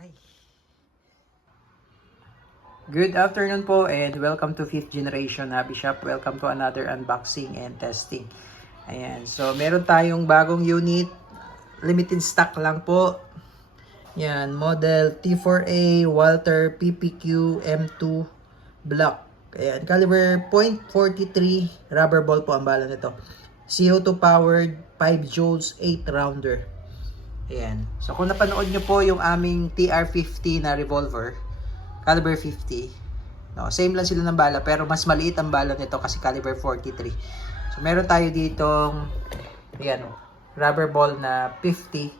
Okay. Good afternoon po and welcome to 5th Generation Hobby Shop. Welcome to another unboxing and testing. Ayan, so meron tayong bagong unit. Limited stock lang po. Yan, model T4A Walter PPQ M2 Block. Ayan, caliber .43 rubber ball po ang bala nito. CO2 powered 5 joules 8 rounder. Ayan. So kung napanood nyo po yung aming TR50 na revolver, caliber 50. No, same lang sila ng bala pero mas maliit ang bala nito kasi caliber 43. So meron tayo ditong ayan, rubber ball na 50.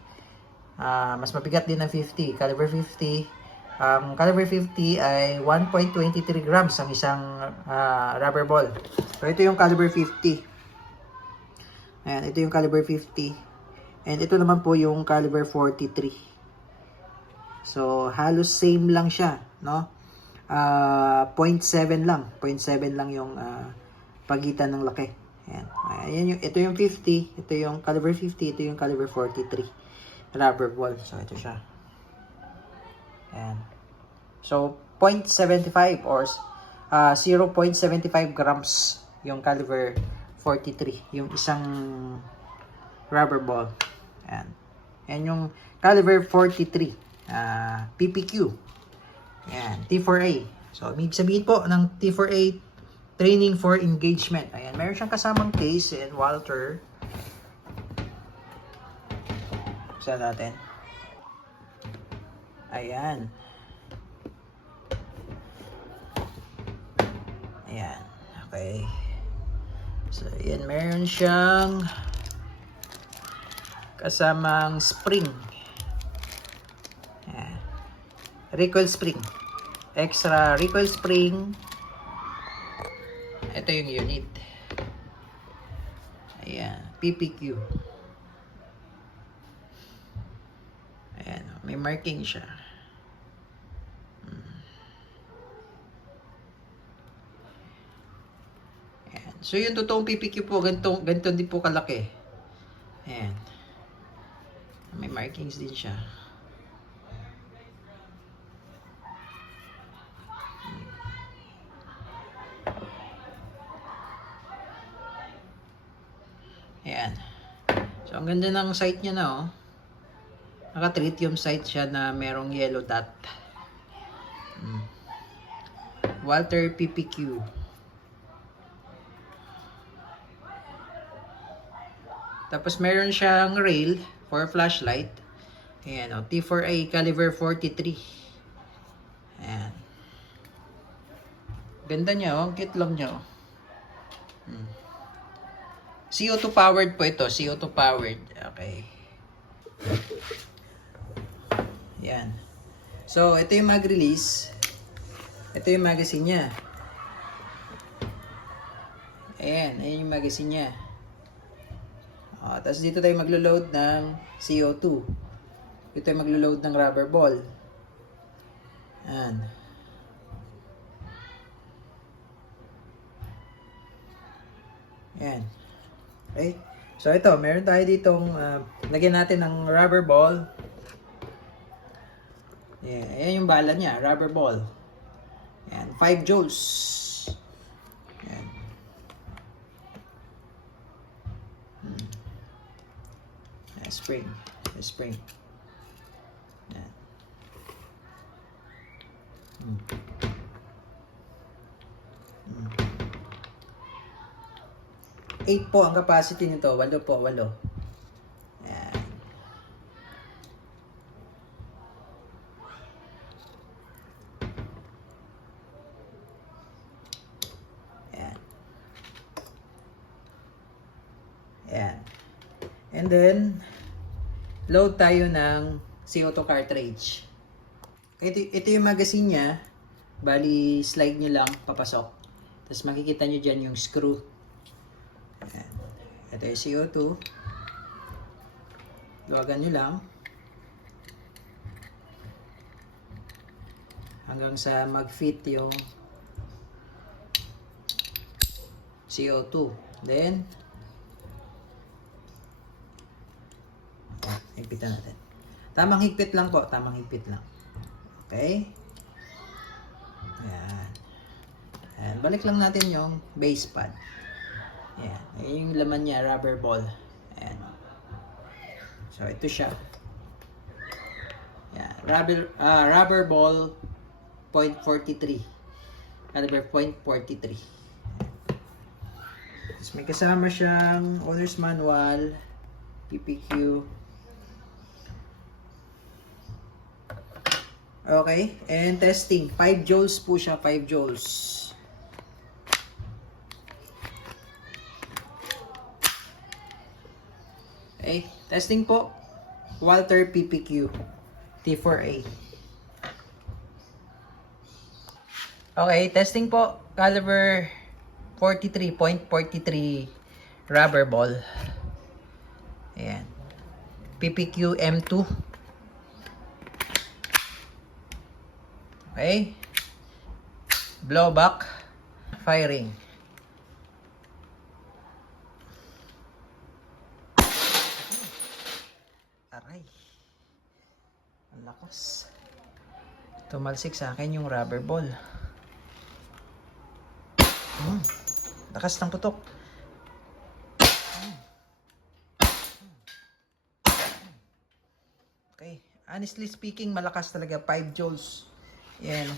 Mas mabigat din ng 50, caliber 50. Caliber 50 ay 1.23 grams ang isang rubber ball. So ito yung caliber 50. Ayan, ito yung caliber 50. And ito naman po yung caliber 43. So halos same lang siya, no? 0.7 lang. 0.7 lang yung pagitan ng laki. Ayan. Ayan yung, ito yung 50, ito yung caliber 50, ito yung caliber 43 rubber ball. So ito siya. Ayan. So 0.75 or 0.75 grams yung caliber 43, yung isang rubber ball. Ayan. Ayan yung caliber 43 PPQ. Ayan, T4A. So, ibig sabihin po ng T4A, training for engagement. Ayan, meron siyang kasamang case and Walter. Buksan natin. Ayan. Ayan. Okay. So, ayan, meron siyang kasamang spring. Ayan. Recoil spring. Extra recoil spring. Ito yung unit. Ayan. PPQ. Ayan. May marking siya. Ayan. So yung totoong PPQ po, ganito din po kalaki. Ayan. May markings din siya. Ayan. So, ang ganda ng sight niya na, oh. Naka-tritium sight siya na merong yellow dot. Walter PPQ. Tapos, meron siyang rail for flashlight. Ayan, oh. T4A caliber 43. Ayan. Ganda niya, oh. Ang cute lang niya, oh. CO2 powered po ito. CO2 powered. Okay. Yan. So, ito yung mag-release. Ito yung magazine niya. Ayan. Ayan yung magazine niya. Tapos dito tayo maglo-load ng CO2. Dito tayo maglo-load ng rubber ball. Ayan. Ayan. Okay. So ito, meron tayo ditong lagyan natin ng rubber ball. Ayan, ayan yung bala niya, rubber ball. Ayan, 5 joules. Ayan. Ayan, spring. Ayan, spring. Ayan. 8 po ang capacity nito. 8 po, 8. Ayan. Ayan. Ayan. And then, load tayo ng CO2 cartridge. Ito yung magazine niya. Bali, slide nyo lang, papasok. Tapos makikita nyo dyan yung screw. Ayan. Ito yung CO2. Luwagan nyo lang. Hanggang sa mag-fit yung CO2. Then, higpitan natin. Tamang higpit lang po. Tamang higpit lang. Okay? Ayan. Ayan. Balik lang natin yung base pad. Ayan. Ayan yung laman niya, rubber ball. Ayan. So, ito siya. Ayan. Rubber ball .43. Caliber .43. Tapos may kasama siyang owner's manual, PPQ. Okay, and testing. 5 joules po siya, 5 joules. Okay, testing po. Walther PPQ T4A. Okay, testing po. Caliber 43.43 rubber ball. Ayan. PPQ M2. Okay. Blowback. Firing. Aray. Ang lakas. Tumalsik sa akin yung rubber ball. Lakas ng putok. Okay. Honestly speaking, malakas talaga. 5 joules. Yan.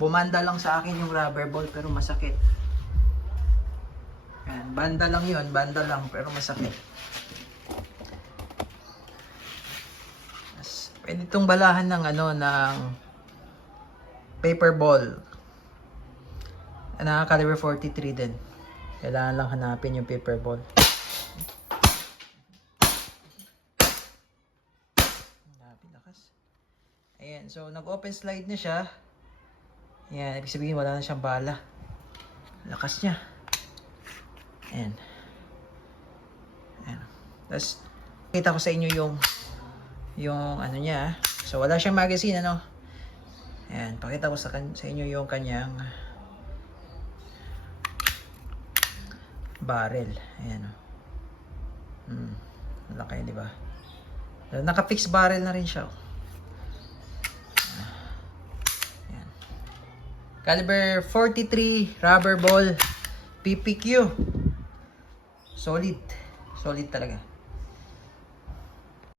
Bumanda lang sa akin yung rubber ball pero masakit. Yan. Banda lang yun. Banda lang pero masakit. Pwede itong balahan ng ng paper ball. Caliber 43 din. Kailangan lang hanapin yung paper ball. Lakas. Ayan, so nag-open slide na siya. Ayan, ibig sabihin wala na siyang bala. Lakas niya. Ayan. Ayan. Tapos, kita ko sa inyo yung ano niya. So, wala siyang magazine, Ayan, pakita ko sa inyo yung kanyang barrel. Ayan, Malaki, di ba? Naka-fix barrel na rin siya. Ayan. Caliber 43 rubber ball PPQ. Solid. Solid talaga.